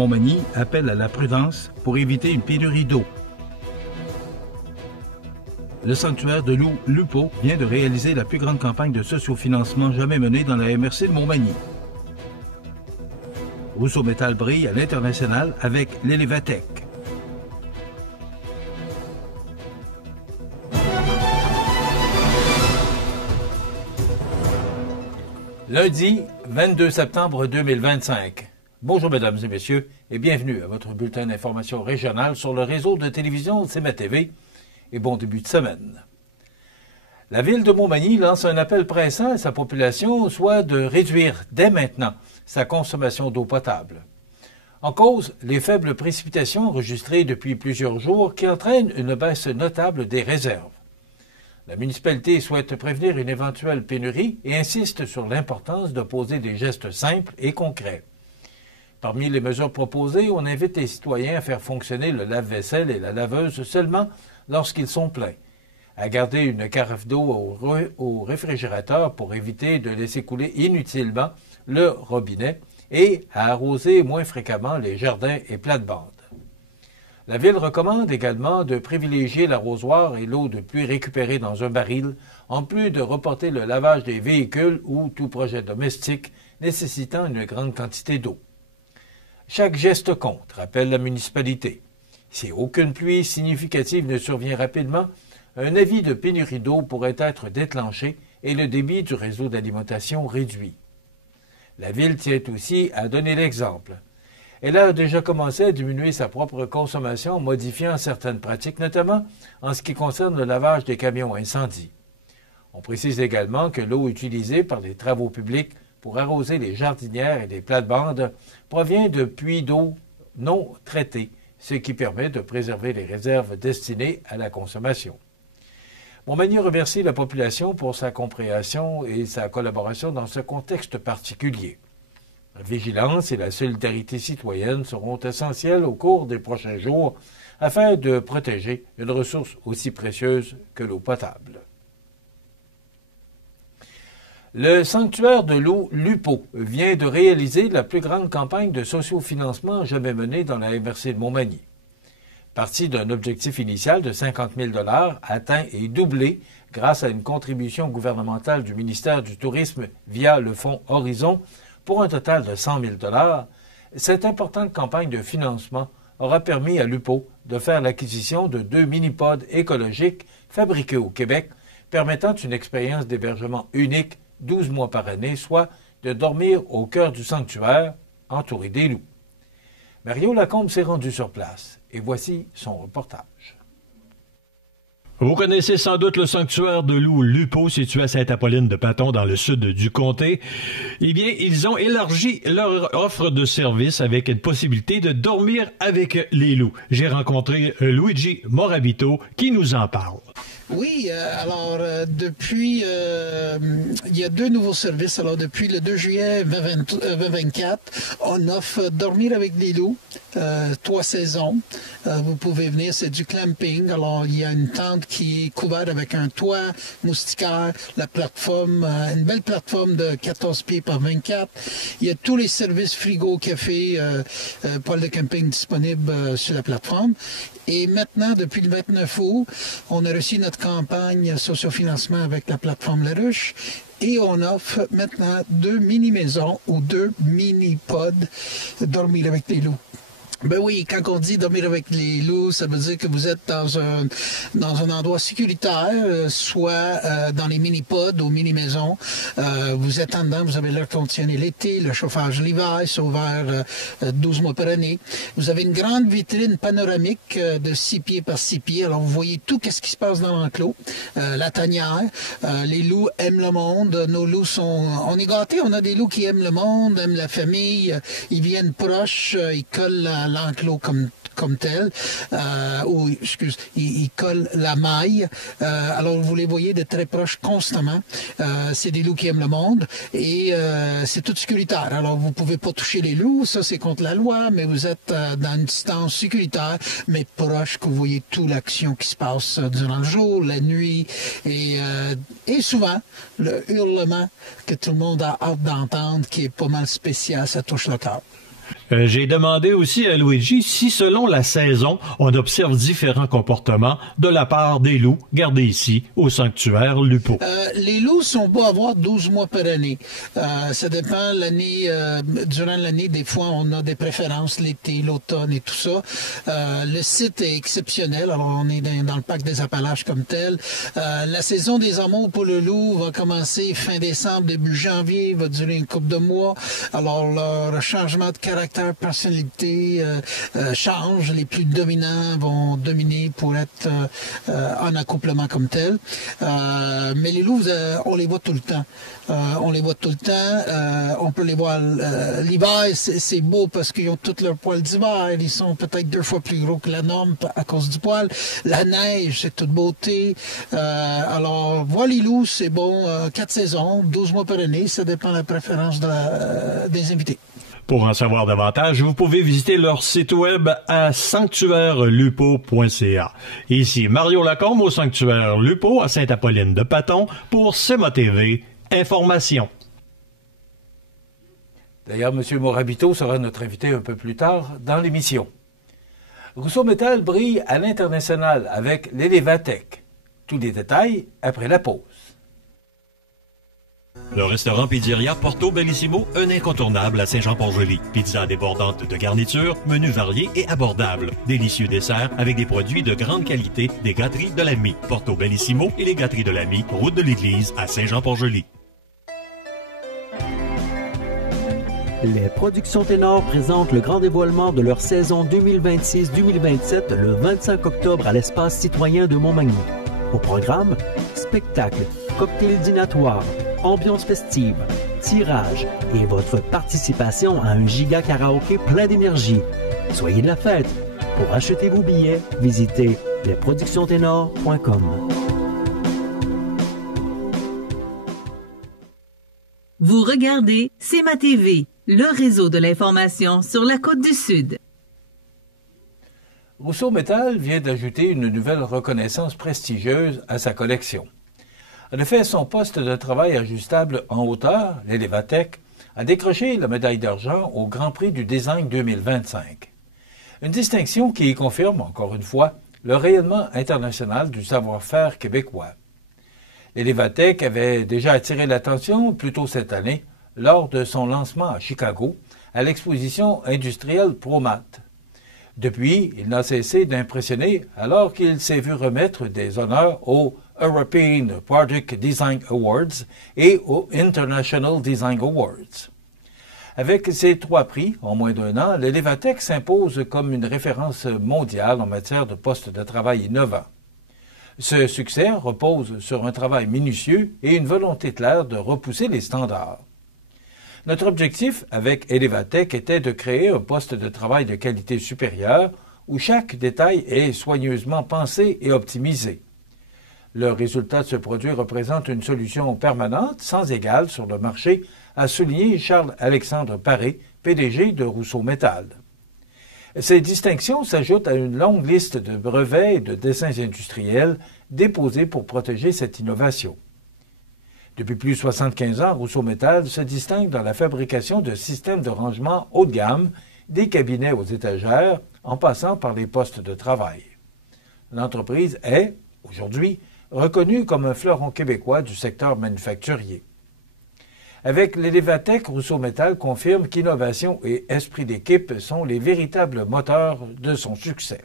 Montmagny appelle à la prudence pour éviter une pénurie d'eau. Le sanctuaire de loup Lupo vient de réaliser la plus grande campagne de sociofinancement jamais menée dans la MRC de Montmagny. Rousseau Métal brille à l'international avec l'Elevatec. Lundi 22 septembre 2025. Bonjour mesdames et messieurs et bienvenue à votre bulletin d'information régionale sur le réseau de télévision CMA TV et bon début de semaine. La ville de Montmagny lance un appel pressant à sa population, soit de réduire dès maintenant sa consommation d'eau potable. En cause, les faibles précipitations enregistrées depuis plusieurs jours qui entraînent une baisse notable des réserves. La municipalité souhaite prévenir une éventuelle pénurie et insiste sur l'importance de poser des gestes simples et concrets. Parmi les mesures proposées, on invite les citoyens à faire fonctionner le lave-vaisselle et la laveuse seulement lorsqu'ils sont pleins, à garder une carafe d'eau au réfrigérateur pour éviter de laisser couler inutilement le robinet et à arroser moins fréquemment les jardins et plates-bandes. La Ville recommande également de privilégier l'arrosoir et l'eau de pluie récupérée dans un baril, en plus de reporter le lavage des véhicules ou tout projet domestique nécessitant une grande quantité d'eau. Chaque geste compte, rappelle la municipalité. Si aucune pluie significative ne survient rapidement, un avis de pénurie d'eau pourrait être déclenché et le débit du réseau d'alimentation réduit. La Ville tient aussi à donner l'exemple. Elle a déjà commencé à diminuer sa propre consommation en modifiant certaines pratiques, notamment en ce qui concerne le lavage des camions incendie. On précise également que l'eau utilisée par les travaux publics pour arroser les jardinières et les plates-bandes provient de puits d'eau non traités, ce qui permet de préserver les réserves destinées à la consommation. Montmagny remercie la population pour sa compréhension et sa collaboration dans ce contexte particulier. La vigilance et la solidarité citoyenne seront essentielles au cours des prochains jours afin de protéger une ressource aussi précieuse que l'eau potable. Le sanctuaire de l'eau Lupo vient de réaliser la plus grande campagne de sociofinancement jamais menée dans la MRC de Montmagny. Parti d'un objectif initial de 50 000 $, atteint et doublé grâce à une contribution gouvernementale du ministère du Tourisme via le fonds Horizon, pour un total de 100 000 $, cette importante campagne de financement aura permis à Lupo de faire l'acquisition de 2 mini-pods écologiques fabriqués au Québec, permettant une expérience d'hébergement unique 12 mois par année, soit de dormir au cœur du sanctuaire, entouré des loups. Mario Lacombe s'est rendu sur place et voici son reportage. Vous connaissez sans doute le sanctuaire de loup Lupo situé à Sainte-Apolline-de-Paton dans le sud du comté. Eh bien, ils ont élargi leur offre de service avec une possibilité de dormir avec les loups. J'ai rencontré Luigi Morabito qui nous en parle. Oui, depuis, il y a 2 nouveaux services. Alors, depuis le 2 juillet 2024, on offre dormir avec des loups, 3 saisons. Vous pouvez venir, c'est du clamping. Alors, il y a une tente qui est couverte avec un toit moustiquaire, la plateforme, une belle plateforme de 14 pieds par 24. Il y a tous les services frigo, café, poêle de camping disponibles sur la plateforme. Et maintenant, depuis le 29 août, on a reçu notre campagne sociofinancement avec la plateforme La Ruche et on offre maintenant 2 mini-maisons ou 2 mini-pods dormir avec les loups. Ben oui, quand on dit dormir avec les loups, ça veut dire que vous êtes dans un endroit sécuritaire, soit dans les mini-pods ou mini-maisons. Vous êtes en dedans, vous avez l'air conditionné l'été, le chauffage l'hiver, c'est ouvert 12 mois par année. Vous avez une grande vitrine panoramique de 6 pieds par 6 pieds. Alors, vous voyez tout ce qui se passe dans l'enclos. La tanière. Les loups aiment le monde. Nos loups sont... On est gâtés, on a des loups qui aiment le monde, aiment la famille. Ils viennent proches, ils collent l'enclos comme tel, ils collent la maille. Alors, vous les voyez de très proche constamment. C'est des loups qui aiment le monde et c'est tout sécuritaire. Alors, vous pouvez pas toucher les loups, ça c'est contre la loi, mais vous êtes dans une distance sécuritaire, mais proche, que vous voyez toute l'action qui se passe durant le jour, la nuit et souvent le hurlement que tout le monde a hâte d'entendre, qui est pas mal spécial, ça touche le cœur. J'ai demandé aussi à Luigi si, selon la saison, on observe différents comportements de la part des loups gardés ici au sanctuaire Lupo. Les loups sont beaux à voir 12 mois par année. Ça dépend l'année. Durant l'année, des fois, on a des préférences, l'été, l'automne et tout ça. Le site est exceptionnel. Alors, on est dans le parc des Appalaches comme tel. La saison des amours pour le loup va commencer fin décembre, début janvier, va durer une couple de mois. Alors, leur changement de caractère, personnalité change. Les plus dominants vont dominer pour être en accouplement comme tel. Mais les loups, on les voit tout le temps. On les voit tout le temps. On peut les voir l'hiver. C'est beau parce qu'ils ont tous leurs poils d'hiver. Ils sont peut-être 2 fois plus gros que la norme à cause du poil. La neige, c'est toute beauté. Alors, voir les loups, c'est bon. 4 saisons, 12 mois par année. Ça dépend de la préférence des invités. Pour en savoir davantage, vous pouvez visiter leur site web à sanctuairelupo.ca. Ici Mario Lacombe au sanctuaire Lupo à Sainte-Apolline-de-Paton pour CEMA TV Information. D'ailleurs, M. Morabito sera notre invité un peu plus tard dans l'émission. Rousseau Métal brille à l'international avec l'Elevatec. Tous les détails après la pause. Le restaurant Pizzeria Porto Bellissimo, un incontournable à Saint-Jean-Port-Joli. Pizza débordante de garniture, menu varié et abordable. Délicieux dessert avec des produits de grande qualité des gâteries de l'Ami. Porto Bellissimo et les gâteries de l'Ami, route de l'église à Saint-Jean-Port-Joli. Les Productions Ténor présentent le grand dévoilement de leur saison 2026-2027 le 25 octobre à l'espace citoyen de Montmagny. Au programme, spectacle, cocktail dînatoire, ambiance festive, tirage et votre participation à un giga karaoké plein d'énergie. Soyez de la fête. Pour acheter vos billets, visitez lesproductionsténor.com. Vous regardez CEMA TV, le réseau de l'information sur la Côte-du-Sud. Rousseau Métal vient d'ajouter une nouvelle reconnaissance prestigieuse à sa collection. En effet, son poste de travail ajustable en hauteur, l'Elevatec, a décroché la médaille d'argent au Grand Prix du Design 2025. Une distinction qui confirme, encore une fois, le rayonnement international du savoir-faire québécois. L'Elevatec avait déjà attiré l'attention plus tôt cette année lors de son lancement à Chicago à l'exposition industrielle ProMat. Depuis, il n'a cessé d'impressionner alors qu'il s'est vu remettre des honneurs au European Product Design Awards et au International Design Awards. Avec ces 3 prix, en moins d'1 an, l'Elevatec s'impose comme une référence mondiale en matière de postes de travail innovants. Ce succès repose sur un travail minutieux et une volonté claire de repousser les standards. Notre objectif avec Elevatec était de créer un poste de travail de qualité supérieure où chaque détail est soigneusement pensé et optimisé. Le résultat de ce produit représente une solution permanente, sans égale sur le marché, a souligné Charles-Alexandre Paré, PDG de Rousseau Métal. Ces distinctions s'ajoutent à une longue liste de brevets et de dessins industriels déposés pour protéger cette innovation. Depuis plus de 75 ans, Rousseau Métal se distingue dans la fabrication de systèmes de rangement haut de gamme, des cabinets aux étagères, en passant par les postes de travail. L'entreprise est, aujourd'hui, reconnue comme un fleuron québécois du secteur manufacturier. Avec l'Elevatec, Rousseau Métal confirme qu'innovation et esprit d'équipe sont les véritables moteurs de son succès.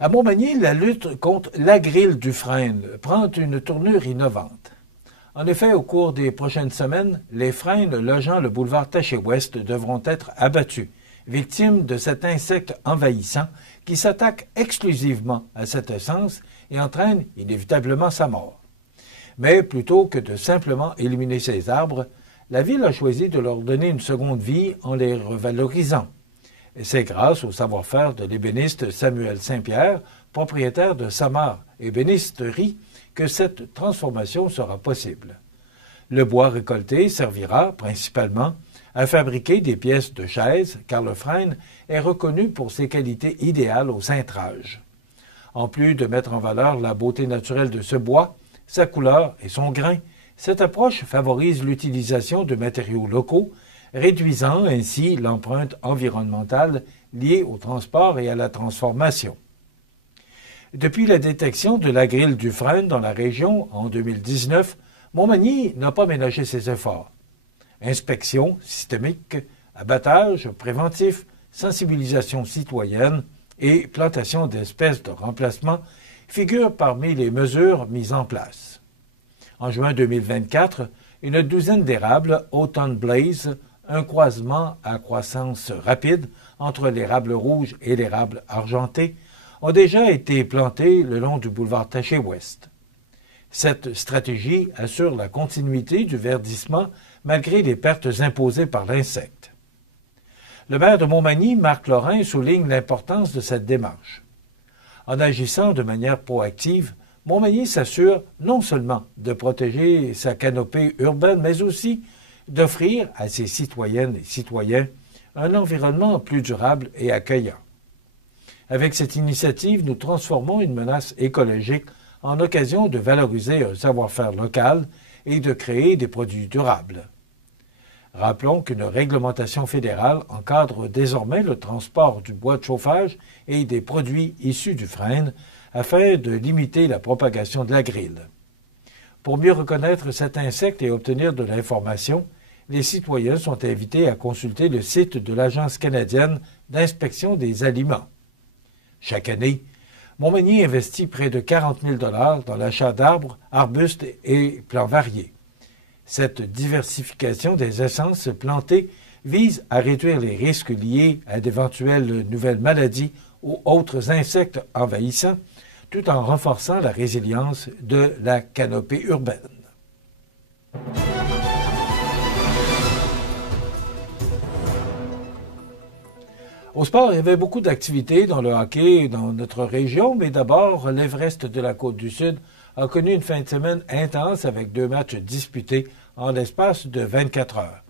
À Montmagny, la lutte contre la grille du frêne prend une tournure innovante. En effet, au cours des prochaines semaines, les frênes logeant le boulevard Taché-Ouest devront être abattus, victimes de cet insecte envahissant qui s'attaque exclusivement à cette essence et entraîne inévitablement sa mort. Mais plutôt que de simplement éliminer ces arbres, la ville a choisi de leur donner une seconde vie en les revalorisant. Et c'est grâce au savoir-faire de l'ébéniste Samuel Saint-Pierre, propriétaire de Samar Ébénisterie, que cette transformation sera possible. Le bois récolté servira principalement à fabriquer des pièces de chaises, car le frêne est reconnu pour ses qualités idéales au cintrage. En plus de mettre en valeur la beauté naturelle de ce bois, sa couleur et son grain, cette approche favorise l'utilisation de matériaux locaux réduisant ainsi l'empreinte environnementale liée au transport et à la transformation. Depuis la détection de la grille du frêne dans la région en 2019, Montmagny n'a pas ménagé ses efforts. Inspection systémique, abattage préventif, sensibilisation citoyenne et plantation d'espèces de remplacement figurent parmi les mesures mises en place. En juin 2024, une douzaine d'érables Autumn Blaze, un croisement à croissance rapide entre l'érable rouge et l'érable argenté, ont déjà été plantés le long du boulevard Taché-Ouest. Cette stratégie assure la continuité du verdissement malgré les pertes imposées par l'insecte. Le maire de Montmagny, Marc Lorrain, souligne l'importance de cette démarche. En agissant de manière proactive, Montmagny s'assure non seulement de protéger sa canopée urbaine, mais aussi d'offrir à ses citoyennes et citoyens un environnement plus durable et accueillant. Avec cette initiative, nous transformons une menace écologique en occasion de valoriser un savoir-faire local et de créer des produits durables. Rappelons qu'une réglementation fédérale encadre désormais le transport du bois de chauffage et des produits issus du frêne afin de limiter la propagation de la grille. Pour mieux reconnaître cet insecte et obtenir de l'information, les citoyens sont invités à consulter le site de l'Agence canadienne d'inspection des aliments. Chaque année, Montmagny investit près de 40 000 $ dans l'achat d'arbres, arbustes et plants variés. Cette diversification des essences plantées vise à réduire les risques liés à d'éventuelles nouvelles maladies ou autres insectes envahissants, tout en renforçant la résilience de la canopée urbaine. Au sport, il y avait beaucoup d'activités dans le hockey dans notre région, mais d'abord, l'Everest de la Côte-du-Sud a connu une fin de semaine intense avec 2 matchs disputés en l'espace de 24 heures.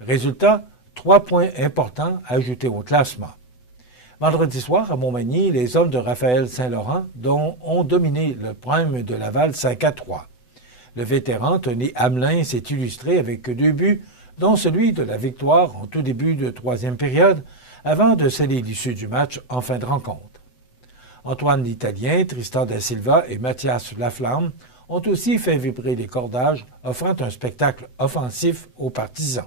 Résultat, 3 points importants ajoutés au classement. Vendredi soir, à Montmagny, les hommes de Raphaël Saint-Laurent ont dominé le Prime de Laval 5-3. Le vétéran Tony Hamelin s'est illustré avec 2 buts, dont celui de la victoire en tout début de 3e période, avant de sceller l'issue du match en fin de rencontre. Antoine l'Italien, Tristan da Silva et Mathias Laflamme ont aussi fait vibrer les cordages, offrant un spectacle offensif aux partisans.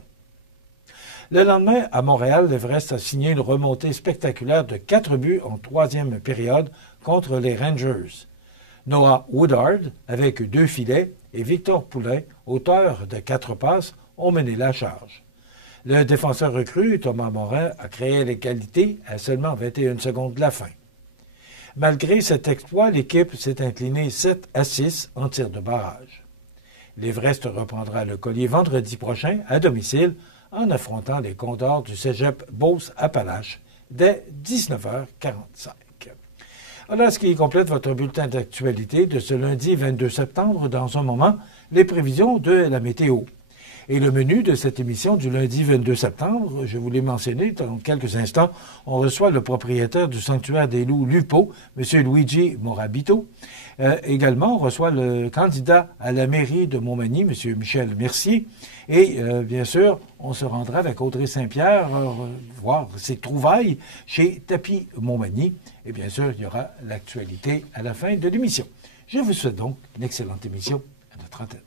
Le lendemain, à Montréal, l'Everest a signé une remontée spectaculaire de 4 buts en 3e période contre les Rangers. Noah Woodard, avec 2 filets, et Victor Poulin, auteur de 4 passes, ont mené la charge. Le défenseur recru, Thomas Morin, a créé l'égalité à seulement 21 secondes de la fin. Malgré cet exploit, l'équipe s'est inclinée 7-6 en tir de barrage. L'Everest reprendra le collier vendredi prochain à domicile en affrontant les Condors du cégep Beauce-Appalaches dès 19h45. Voilà ce qui complète votre bulletin d'actualité de ce lundi 22 septembre. Dans un moment, les prévisions de la météo. Et le menu de cette émission du lundi 22 septembre, je vous l'ai mentionné, dans quelques instants, on reçoit le propriétaire du sanctuaire des loups Lupo, M. Luigi Morabito. Également, on reçoit le candidat à la mairie de Montmagny, M. Michel Mercier. Et bien sûr, on se rendra avec Audrey Saint-Pierre voir ses trouvailles chez Tapis Montmagny. Et bien sûr, il y aura l'actualité à la fin de l'émission. Je vous souhaite donc une excellente émission à notre antenne.